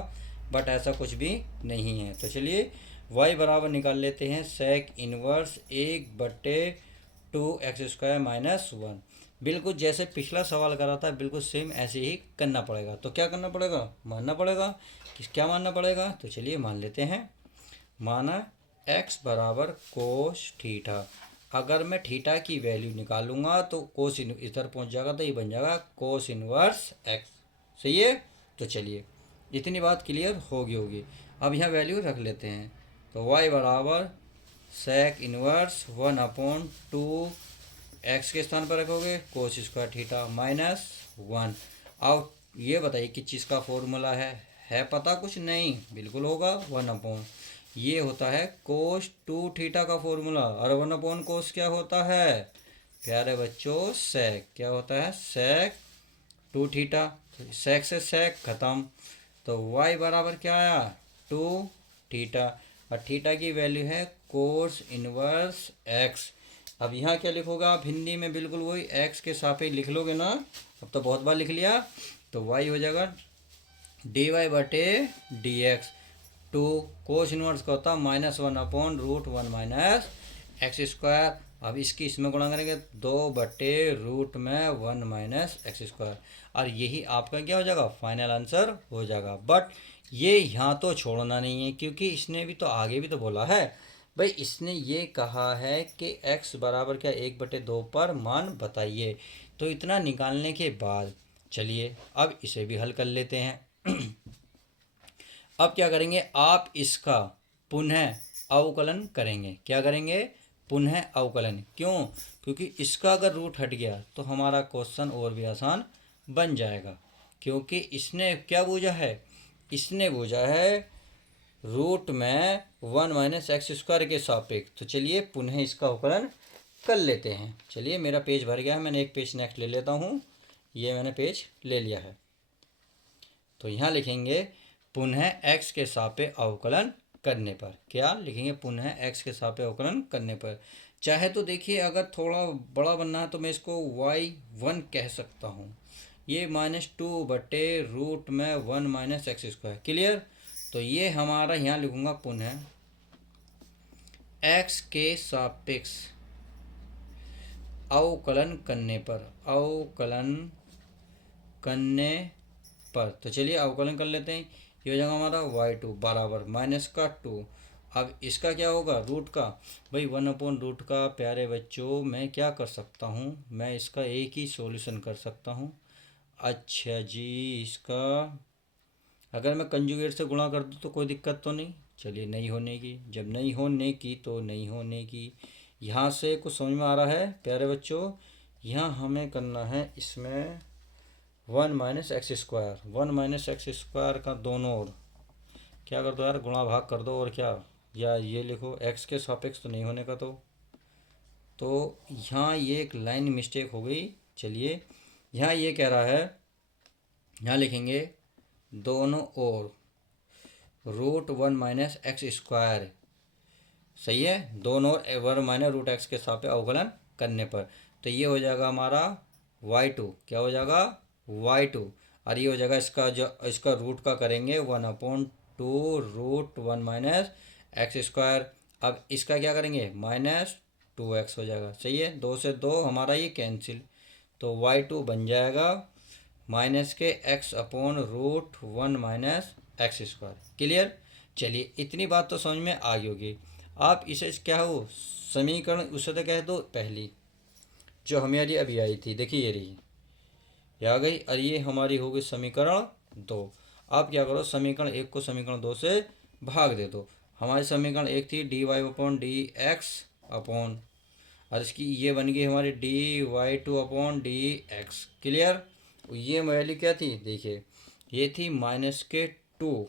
बट ऐसा कुछ भी नहीं है। तो चलिए y बराबर निकाल लेते हैं सेक इनवर्स 1/2 x² माइनस 1। बिल्कुल जैसे पिछला सवाल करा था बिल्कुल सेम ऐसे ही करना पड़ेगा। तो क्या करना पड़ेगा, मानना पड़ेगा। क्या मानना पड़ेगा, तो चलिए मान लेते हैं। माना x बराबर कोस थीटा। अगर मैं थीटा की वैल्यू निकालूंगा तो कोस इधर पहुंच जाएगा, तो ये बन जाएगा कोस इनवर्स x। सही है। तो चलिए इतनी बात क्लियर होगी। अब यहाँ वैल्यू रख लेते हैं। तो y बराबर सेक इनवर्स 1/2 x के स्थान पर रखोगे कोस स्क्वायर थीटा माइनस 1। अब ये बताइए किस चीज़ का फॉर्मूला है पता कुछ नहीं, बिल्कुल होगा 1/, ये होता है कोस 2 थीटा का फॉर्मूला। और 1/, कोस क्या होता है प्यारे बच्चों, सेक। क्या होता है, सेक 2 थीटा। सेक से सेक खत्म। तो y बराबर क्या आया, 2 थीटा। और थीटा की वैल्यू है कोस इनवर्स x। अब यहाँ क्या लिखोगा आप हिंदी में, बिल्कुल वही x के सापेक्ष लिख लोगे ना। अब तो बहुत बार लिख लिया। तो y हो जाएगा dy/dx। 2 कोस इनवर्स का होता है -1/√1 माइनस x²। अब इसकी इसमें गुणा करेंगे 2/√1 माइनस x²। और यही आपका क्या हो जाएगा, फाइनल आंसर हो जाएगा। बट ये यहाँ तो छोड़ना नहीं है, क्योंकि इसने भी तो आगे भी तो बोला है भाई। इसने ये कहा है कि x बराबर क्या 1/2 पर मान बताइए। तो इतना निकालने के बाद चलिए अब इसे भी हल कर लेते हैं। अब क्या करेंगे, आप इसका पुनः अवकलन करेंगे। क्या करेंगे, पुनः अवकलन। क्यों, क्योंकि इसका अगर रूट हट गया तो हमारा क्वेश्चन और भी आसान बन जाएगा। क्योंकि इसने क्या बूझा है, इसने बूझा है रूट में 1 - x² के सापेक्ष। तो चलिए पुनः इसका अवकलन कर लेते हैं। चलिए मेरा पेज भर गया है, मैंने एक पेज नेक्स्ट ले लेता हूँ। ये मैंने पेज ले लिया है। तो यहाँ लिखेंगे पुनः x के सापेक्ष अवकलन करने पर। क्या लिखेंगे, पुनः x के सापेक्ष अवकलन करने पर। चाहे तो देखिए अगर थोड़ा बड़ा बनना है तो मैं इसको y1 कह सकता हूँ। ये -2/√1 - x²। क्लियर। तो ये हमारा यहाँ लिखूंगा पुनः x के सापेक्ष अवकलन करने पर, अवकलन करने पर। तो चलिए अवकलन कर लेते हैं। ये हो जाएगा हमारा y2 बराबर -2। अब इसका क्या होगा, रूट का। भाई 1/√, का प्यारे बच्चों मैं क्या कर सकता हूँ, मैं इसका एक ही सॉल्यूशन कर सकता हूँ। अच्छा जी, इसका अगर मैं कंजुगेट से गुणा कर दूँ तो कोई दिक्कत तो नहीं। चलिए नहीं होने की, जब नहीं होने की तो नहीं होने की। यहाँ से कुछ समझ में आ रहा है प्यारे बच्चों। यहाँ हमें करना है इसमें 1 - x², 1 - x² का दोनों ओर क्या कर दो यार, गुणा भाग कर दो। और क्या, या ये लिखो x के सापेक्ष तो नहीं होने का। तो यहाँ ये एक लाइन मिस्टेक हो गई। चलिए यहाँ ये कह रहा है, यहाँ लिखेंगे दोनों ओर √1 - x²। सही है, दोनों ओर 1 - √x के सापेक्ष अवकलन करने पर। तो ये हो जाएगा हमारा y2। क्या हो जाएगा, y2। और ये हो जाएगा इसका, जो इसका रूट का करेंगे 1/2√1 - x²। अब इसका क्या करेंगे, -2x हो जाएगा। सही है, 2 से 2 हमारा ये कैंसिल। तो y2 बन जाएगा माइनस के x/√1 - x²। क्लियर। चलिए इतनी बात तो समझ में आ गई होगी। आप इसे क्या हो, समीकरण उस तरह कह दो पहली जो हमारी अभी आई थी। देखिए ये रही, ये आ गई। और ये हमारी हो गई समीकरण 2। आप क्या करो, समीकरण 1 को समीकरण 2 से भाग दे दो। हमारी समीकरण 1 थी dy/dx अपॉन, और इसकी ये बन गई हमारी dy2/dx। क्लियर। ये वैल्यू क्या थी, देखिए ये थी -2,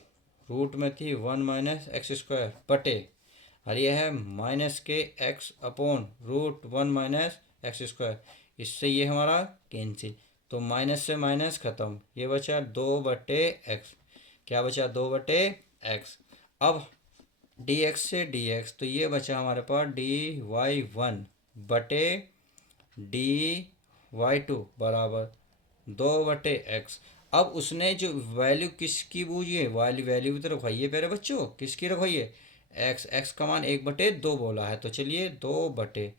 रूट में थी 1 - x² बटे, और ये है -x/√1 - x²। इससे ये हमारा कैंसिल। तो माइनस से माइनस खत्म, ये बचा 2/x। क्या बचा, 2/x। अब dx से dx, तो ये बचा हमारे पास dy1 बटे dy2 बराबर 2/x। अब उसने जो वैल्यू किसकी बूझी है, वैल्यू भी तो रखवाइए प्यारे बच्चों, किसकी रखवाइए, एक्स का मान 1/2 बोला है, तो चलिए 2/,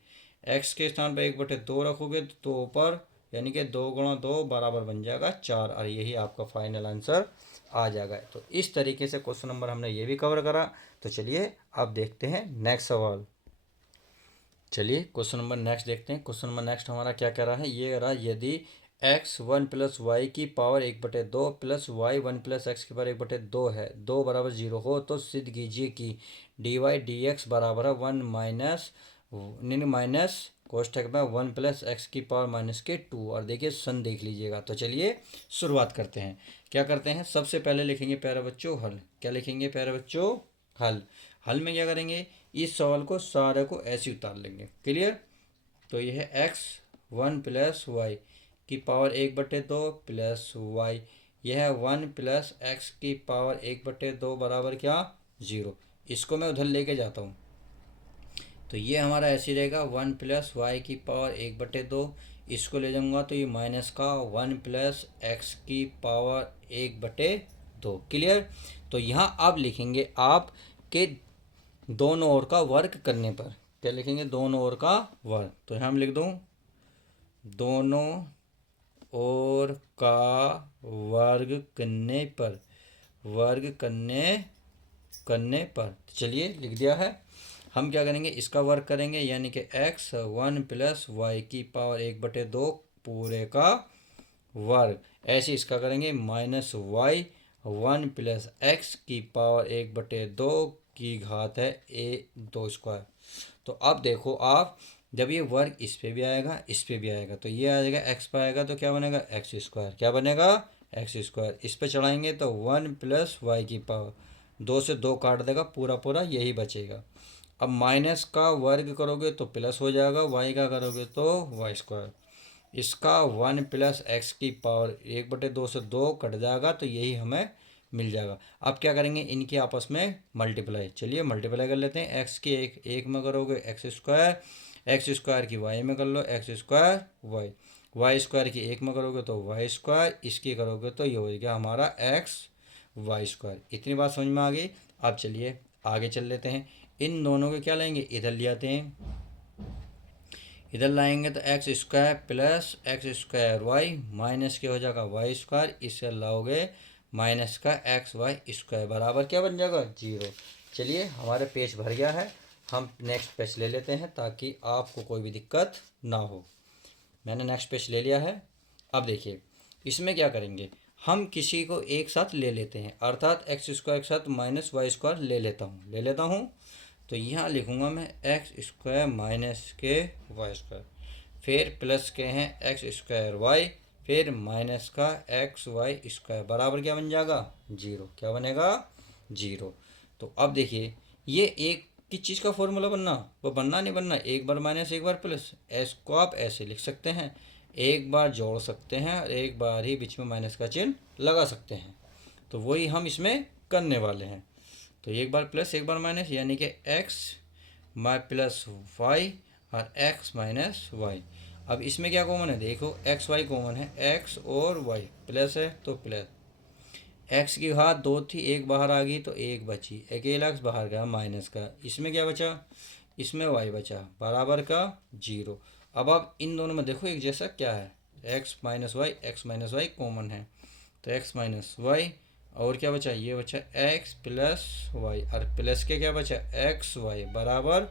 एक्स के स्थान पर 1/2 रखोगे तो 2 पर, यानी कि 2 × 2 बराबर बन जाएगा 4, और यही आपका फाइनल आंसर आ जाएगा। तो इस तरीके से क्वेश्चन नंबर हमने ये भी कवर करा। तो चलिए अब देखते हैं नेक्स्ट सवाल। चलिए क्वेश्चन नंबर नेक्स्ट देखते हैं। क्वेश्चन नंबर नेक्स्ट हमारा क्या कह रहा है, ये कह रहा है यदि x 1 + y की पावर 1/2 प्लस y 1 + x की पावर 1/2 है, 2 बराबर 0 हो, तो सिद्ध कीजिए कि dy/dx बराबर है 1 माइनस कोष्ठक में 1 + x की पावर -2। और देखिए सन देख लीजिएगा। तो चलिए शुरुआत करते हैं। क्या करते हैं, सबसे पहले लिखेंगे प्यारे बच्चों हल। क्या लिखेंगे प्यारे बच्चों, हल। हल में क्या करेंगे, इस सवाल को सारे को ऐसे ही उतार लेंगे। क्लियर। तो यह है x 1 + y की पावर 1/2 प्लस y, यह है 1 + x की पावर 1/2 बराबर क्या, 0। इसको मैं उधर लेके जाता हूँ, तो ये हमारा ऐसे रहेगा 1 + y की पावर 1/2, इसको ले जाऊंगा तो ये माइनस का 1 + x की पावर 1/2। क्लियर। तो यहाँ आप लिखेंगे आप के दोनों ओर का वर्ग करने पर। क्या लिखेंगे, दोनों ओर का वर्ग। तो यहाँ हम लिख दूँ दोनों ओर का वर्ग करने पर, वर्ग करने पर। चलिए लिख दिया है। हम क्या करेंगे, इसका वर्ग करेंगे, यानी कि x 1 + y की पावर 1/2 पूरे का वर्ग। ऐसे इसका करेंगे -y 1 + x की पावर 1/2 की घात है a² तो अब देखो आप, जब ये वर्ग इस पे भी आएगा इस पे भी आएगा, तो ये आ जाएगा x पर आएगा तो क्या बनेगा x²। क्या बनेगा x²। इस पे चढ़ाएंगे तो 1 + y की पावर, 2 से 2 काट देगा, पूरा पूरा यही बचेगा। अब माइनस का वर्ग करोगे तो प्लस हो जाएगा, y का करोगे तो y²। इसका 1 + x की पावर 1/2 से 2 कट जाएगा, तो यही हमें मिल जाएगा। अब क्या करेंगे, इनकी आपस में मल्टीप्लाई। चलिए मल्टीप्लाई कर लेते हैं। x की एक में करोगे x² की y में कर लो x² y² की एक में करोगे तो y², इसकी करोगे तो ये हो गया हमारा xy²। इतनी बात समझ में आ गई। अब चलिए आगे चल लेते हैं। इन दोनों को क्या लेंगे, इधर ले आते हैं। इधर लाएंगे तो x² + x²y माइनस के हो जाएगा y², इससे लाओगे माइनस का xy² बराबर क्या बन जाएगा 0। चलिए हमारे पेज भर गया है, हम नेक्स्ट पेज ले लेते हैं ताकि आपको कोई भी दिक्कत ना हो। मैंने नेक्स्ट पेज ले लिया है। अब देखिए इसमें क्या करेंगे, हम किसी को एक साथ ले लेते हैं, अर्थात x² के साथ -y² ले लेता हूँ। तो यहाँ लिखूँगा मैं x² माइनस के y², फिर प्लस के हैं x²y, फिर माइनस का xy² बराबर क्या बन जाएगा 0। क्या बनेगा 0। तो अब देखिए ये एक किस चीज़ का फॉर्मूला बनना, वो बनना नहीं बनना, एक बार माइनस एक बार प्लस, एस को आप ऐसे लिख सकते हैं, एक बार जोड़ सकते हैं और एक बार ही बीच में माइनस का चिन्ह लगा सकते हैं। तो वही हम इसमें करने वाले हैं। तो एक बार प्लस एक बार माइनस, यानी कि x + y और x - y। अब इसमें क्या कॉमन है, देखो x y कॉमन है, x और y प्लस है तो प्लस, x की घात 2 थी, एक बाहर आ गई तो एक बची, अकेला x बाहर गया माइनस का, इसमें क्या बचा, इसमें y बचा बराबर का 0। अब आप इन दोनों में देखो एक जैसा क्या है, x - y कॉमन है, तो x - y और क्या बचा, ये बचा x + y और प्लस के क्या बचा xy बराबर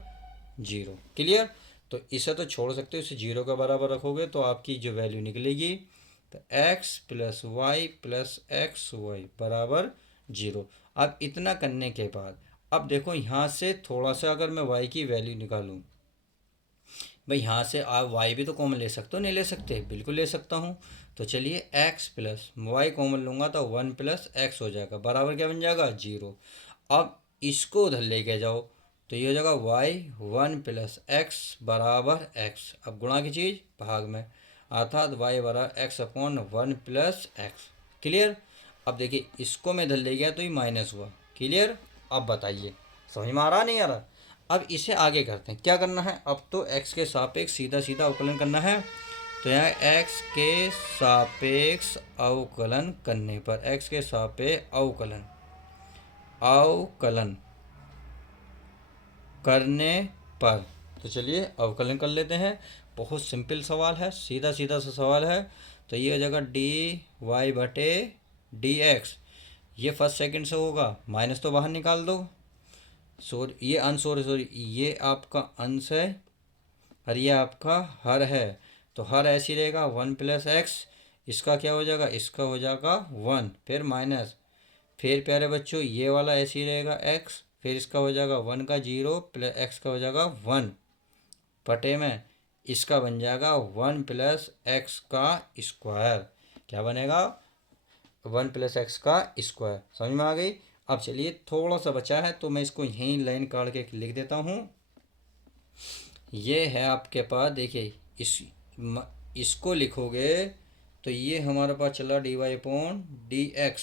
0। क्लियर। तो इसे तो छोड़ सकते हो, इसे 0 का बराबर रखोगे तो आपकी जो वैल्यू निकलेगी तो x + y + xy बराबर 0। अब इतना करने के बाद अब देखो यहाँ से थोड़ा सा अगर मैं y की वैल्यू निकालूँ, भाई यहाँ से आप y भी तो कॉमन ले सकते हो, नहीं ले सकते, बिल्कुल ले सकता हूँ। तो चलिए x + y कॉमन लूँगा तो 1 + x हो जाएगा बराबर क्या बन जाएगा 0। अब इसको उधर लेके जाओ तो ये हो जाएगा y 1 + x बराबर x। अब गुणा की चीज़ भाग में, अर्थात y बराबर x/1 + x। क्लियर। अब देखिए इसको मैं इधर ले गया तो ये माइनस हुआ। क्लियर। अब बताइए समझ में आ रहा नहीं आ रहा। अब इसे आगे करते हैं, क्या करना है, अब तो x के सापेक्ष सीधा सीधा अवकलन करना है। तो यहाँ x के सापेक्ष अवकलन करने पर, x के सापेक्ष अवकलन करने पर। तो चलिए अवकलन कर लेते हैं। बहुत सिंपल सवाल है, सीधा सीधा सा सवाल है। तो ये हो जाएगा डी वाई बटे डी एक्स। ये फर्स्ट सेकंड से होगा, माइनस तो बाहर निकाल दो। सॉरी ये अंश, सॉरी सॉरी ये आपका अंश है और ये आपका हर है। तो हर ऐसी रहेगा 1 + x। इसका क्या हो जाएगा, इसका हो जाएगा 1, फिर माइनस, फिर प्यारे बच्चों ये वाला ऐसे ही रहेगा x, फिर इसका हो जाएगा 1 का 0 प्लस x का हो जाएगा 1 बटे में इसका बन जाएगा 1 + x का स्क्वायर। क्या बनेगा, 1 + x का स्क्वायर। समझ में आ गई। अब चलिए थोड़ा सा बचा है तो मैं इसको यहीं लाइन काट के लिख देता हूँ। ये है आपके पास, देखिए इसको लिखोगे तो ये हमारे पास चला dy/dx।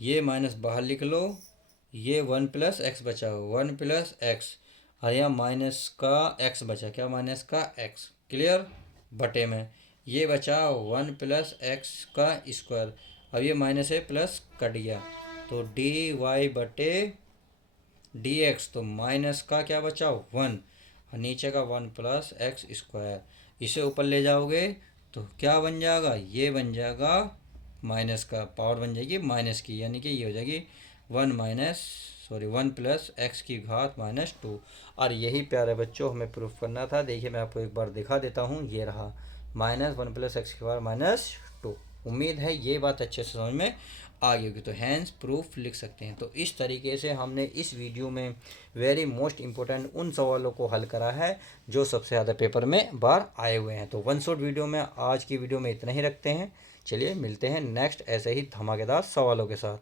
ये माइनस बाहर लिख लो, ये 1 + x बचा, 1 + x, और यहाँ माइनस का x बचा, क्या माइनस का x, क्लियर, बटे में ये बचा 1 + x का स्क्वायर। अब ये माइनस है प्लस कट गया, तो dy/dx, तो माइनस का क्या बचा 1 और नीचे का 1 + x²। इसे ऊपर ले जाओगे तो क्या बन जाएगा, ये बन जाएगा माइनस का पावर बन जाएगी माइनस की, यानी कि ये हो जाएगी 1 - (-1 + x²-2)। और यही प्यारे बच्चों हमें प्रूफ करना था। देखिए मैं आपको एक बार दिखा देता हूँ, ये रहा -1 + x²-2। उम्मीद है ये बात अच्छे से समझ में आ गई होगी। तो हैंस प्रूफ लिख सकते हैं। तो इस तरीके से हमने इस वीडियो में वेरी मोस्ट इम्पोर्टेंट उन सवालों को हल करा है जो सबसे ज़्यादा पेपर में बार आए हुए हैं। तो वन शॉट वीडियो में आज की वीडियो में इतना ही रखते हैं। चलिए मिलते हैं नेक्स्ट ऐसे ही धमाकेदार सवालों के साथ।